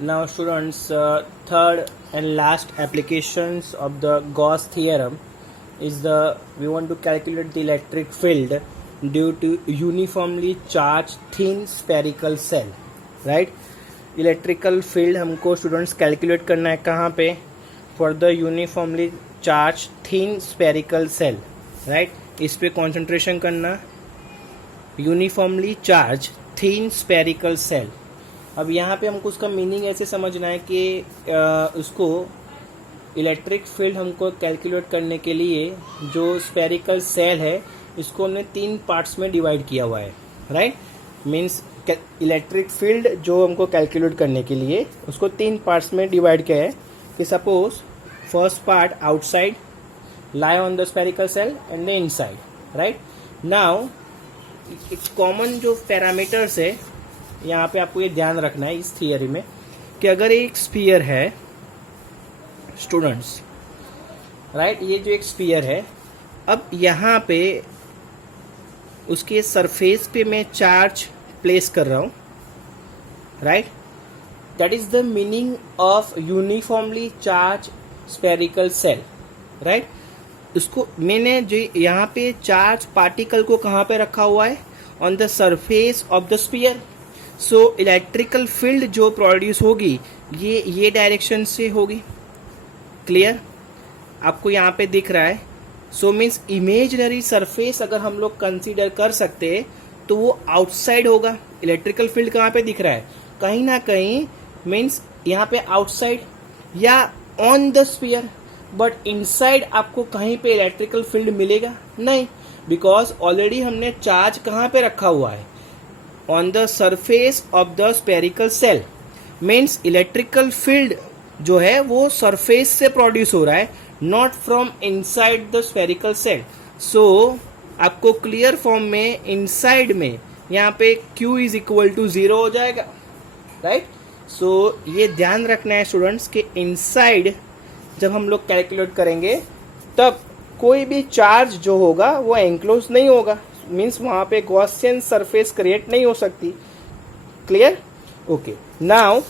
Now students, third and last applications of the Gauss theorem is we want to calculate the electric field due to uniformly charged thin spherical cell, right? Electrical field हमको students calculate करना है कहाँ पे? For the uniformly charge thin spherical shell, right? इस पे concentration करना, uniformly charge thin spherical shell. अब यहाँ पे हमको उसका मीनिंग ऐसे समझना है कि उसको इलेक्ट्रिक फील्ड हमको कैलकुलेट करने के लिए जो स्पेरिकल सेल है इसको हमने 3 पार्ट्स में डिवाइड किया हुआ है, राइट? मीन्स इलेक्ट्रिक फील्ड जो हमको कैलकुलेट करने के लिए उसको 3 पार्ट्स में डिवाइड किया है कि suppose first part outside lie on the spherical shell and the inside, right? Now एक कॉमन जो पैरामीटर्स है यहाँ पे आपको ये ध्यान रखना है इस थियरी में कि अगर एक स्फीयर है स्टूडेंट्स, राइट? ये जो एक स्फीयर है, अब यहाँ पे उसके सरफेस पे मैं चार्ज प्लेस कर रहा हूँ, right? That is the meaning of uniformly charge spherical shell, right? उसको मैंने जो यहाँ पे चार्ज पार्टिकल को कहाँ पे रखा हुआ है? On the surface of the sphere. So electrical field जो प्रोड्यूस होगी ये डायरेक्शन से होगी. क्लियर? आपको यहाँ पे दिख रहा है. सो मीन्स इमेजिनरी सरफेस अगर हम लोग कंसीडर कर सकते हैं तो वो आउटसाइड होगा. इलेक्ट्रिकल फील्ड कहाँ पे दिख रहा है? कहीं ना कहीं, मीन्स यहाँ पे आउटसाइड या on the sphere. But inside आपको कहीं पे इलेक्ट्रिकल फील्ड मिलेगा नहीं, बिकॉज ऑलरेडी हमने चार्ज कहाँ पे रखा हुआ है? On the surface of the spherical shell. Means electrical field जो है वो सरफेस से प्रोड्यूस हो रहा है, not from inside the spherical shell. So आपको क्लियर फॉर्म में इनसाइड में यहाँ पे Q इज इक्वल टू 0 हो जाएगा, राइट? सो ये ध्यान रखना है स्टूडेंट्स कि इनसाइड जब हम लोग कैलकुलेट करेंगे तब कोई भी चार्ज जो होगा वो एंक्लोज नहीं होगा. मीन्स वहां पे गॉसियन सरफेस क्रिएट नहीं हो सकती. Clear? Okay. Now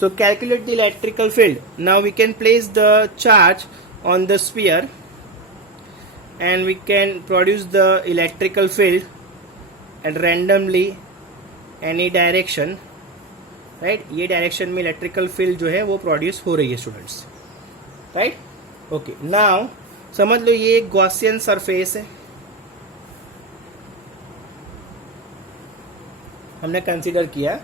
so calculate the electrical field. Now we can place the charge on the sphere and we can produce the electrical field at randomly any direction, right? ये direction में electrical field जो है वो produce हो रही है students, right? Okay. Now समझ लो ये एक गॉसियन सरफेस है, हमने कंसीडर किया,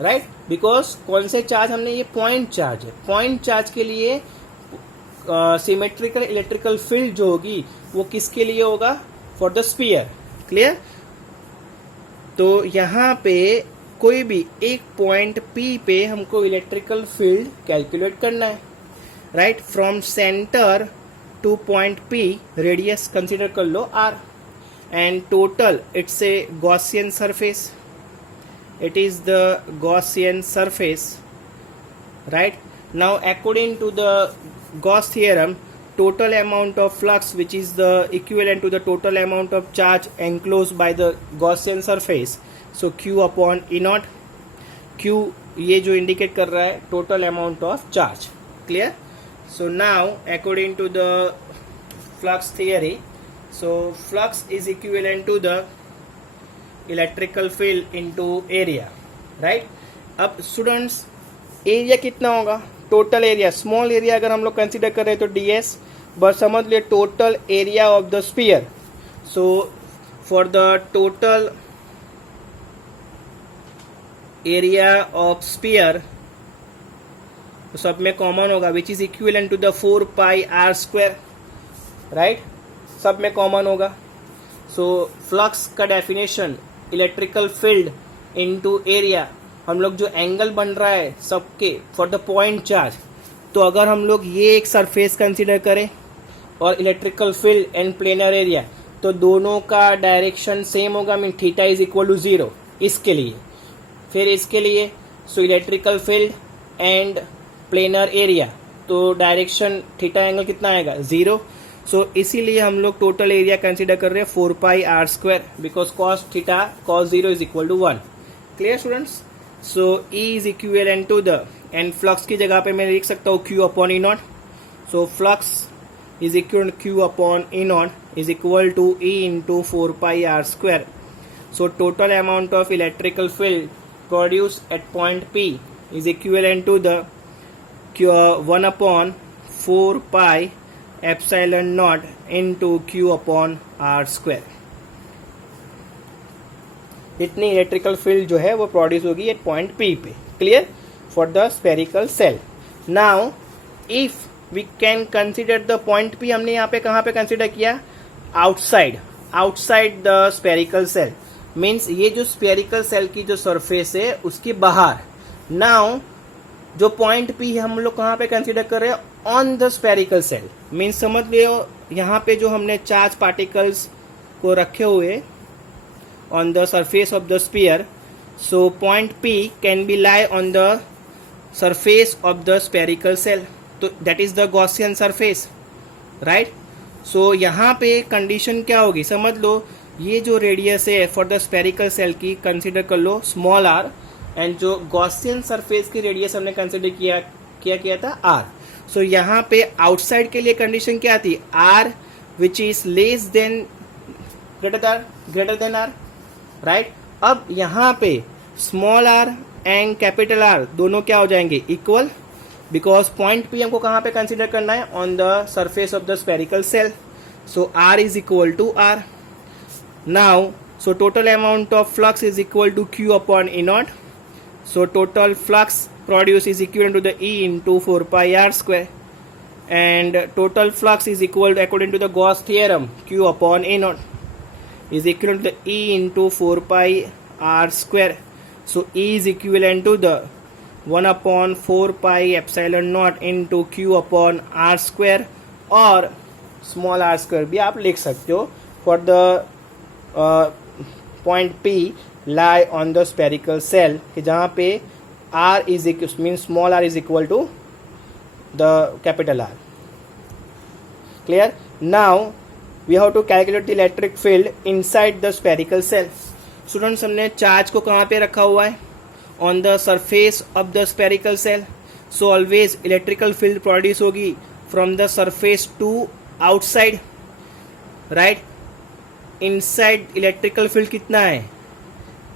राइट? बिकॉज कौन से चार्ज हमने, ये पॉइंट चार्ज है. पॉइंट चार्ज के लिए सिमेट्रिकल इलेक्ट्रिकल फील्ड जो होगी वो किसके लिए होगा? For the sphere. क्लियर? तो यहाँ पे कोई भी एक पॉइंट P पे हमको इलेक्ट्रिकल फील्ड कैलकुलेट करना है, right? From centre two point P radius consider कर लो R and total it's a Gaussian surface. It is the Gaussian surface, right? Now according to the Gauss theorem, total amount of flux which is the equivalent to the total amount of charge enclosed by the Gaussian surface, so Q upon E naught. Q ये जो indicate कर रहा है total amount of charge. Clear? So now according to the flux theory, so flux is equivalent to the electrical field into area, right? अब students area कितना होगा? Total area, small area अगर हम लोग कंसीडर कर रहे हैं तो ds, बट समझ लिए total area of the sphere. So for the total area of sphere सब में कॉमन होगा which is equivalent to the 4 pi r square, right? सब में कॉमन होगा. सो फ्लक्स का definition electrical field into area, हम लोग जो एंगल बन रहा है सबके फॉर द पॉइंट चार्ज. तो अगर हम लोग ये एक सरफेस कंसीडर करें और electrical field and planar area, तो दोनों का डायरेक्शन सेम होगा. Mean theta is equal to 0 इसके लिए. फिर इसके लिए so electrical field and planar area, तो डायरेक्शन थीटा एंगल कितना आएगा? 0. सो इसीलिए हम लोग टोटल एरिया कंसीडर कर रहे हैं 4 pi r square, because cos theta cos 0 is equal to 1. Clear students? So E is equivalent to the, and flux की जगह पे मैं लिख सकता हूँ Q upon E naught. So flux is equal Q upon E naught is equal to E into 4 pi r square. So total amount of electrical field produce at point P is equivalent to the 1 upon 4 pi epsilon naught into Q upon R square. इतनी electrical field जो है वो produce होगी at point P पे. Clear for the spherical shell. Now if we can consider the point P, हमने यहाँ पे कहाँ पे कंसिडर किया? Outside the spherical shell. Means ये जो स्पेरिकल सेल की जो सरफेस है उसके बाहर. नाउ जो पॉइंट P है हम लोग कहाँ पे कंसिडर कर रहे हैं? On the spherical shell. Means समझ लियो यहाँ पे जो हमने चार्ज पार्टिकल्स को रखे हुए on the surface of the sphere. So point P can be lie on the surface of the spherical shell. तो that is the Gaussian surface, right. So यहाँ पे कंडीशन क्या होगी? समझ लो ये जो रेडियस है फॉर द स्पेरिकल सेल की कंसिडर कर लो स्मॉल r, एंड जो गॉसियन सरफेस की रेडियस हमने कंसिडर किया था r. सो यहाँ पे आउटसाइड के लिए कंडीशन क्या थी? r which is less than greater than r, right. अब यहाँ पे small r and capital R दोनों क्या हो जाएंगे? इक्वल, बिकॉज पॉइंट P हमको कहाँ पे कंसिडर करना है? On the surface of the spherical shell. So r is equal to r. Now so total amount of flux is equal to Q upon E naught. So total flux produced is equivalent to the E into 4 pi r square, and total flux is equal to, according to the Gauss theorem, Q upon E naught is equivalent to the E into 4 pi r square. So E is equivalent to the 1 upon 4 pi epsilon naught into Q upon r square, और small r square भी आप लिख सकते हो for the point P lie on the spherical cell, कि जहाँ पे R is means small r is equal to the capital R. Clear? Now we have to calculate the electric field inside the spherical cell. Students, हमने charge को कहाँ पे रखा हुआ है? On the surface of the spherical cell. So always electrical field produce होगी from the surface to outside, right. Inside electrical field कितना है?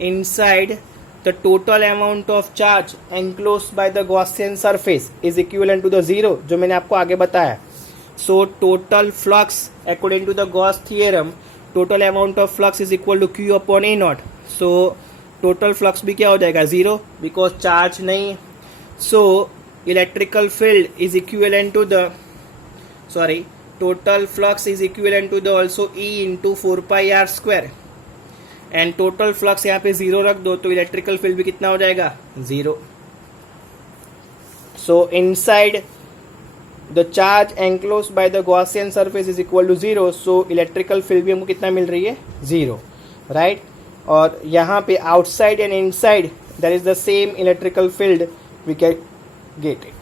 Inside the total amount of charge enclosed by the Gaussian surface is equivalent to the zero, जो मैंने आपको आगे बताया. So total flux according to the Gauss theorem, total amount of flux is equal to Q upon E naught. So total flux भी क्या हो जाएगा? Zero, because charge नहीं. So electrical field is equivalent to the total flux is equivalent to the also E into 4 pi r square, and total flux यहाँ पे zero रख दो तो इलेक्ट्रिकल फील्ड भी कितना हो जाएगा? Zero. So inside the charge enclosed by the Gaussian surface is equal to zero. So electrical field भी हमको कितना मिल रही है? Zero, right. और यहाँ पे outside and inside that is the same electrical field we can get it.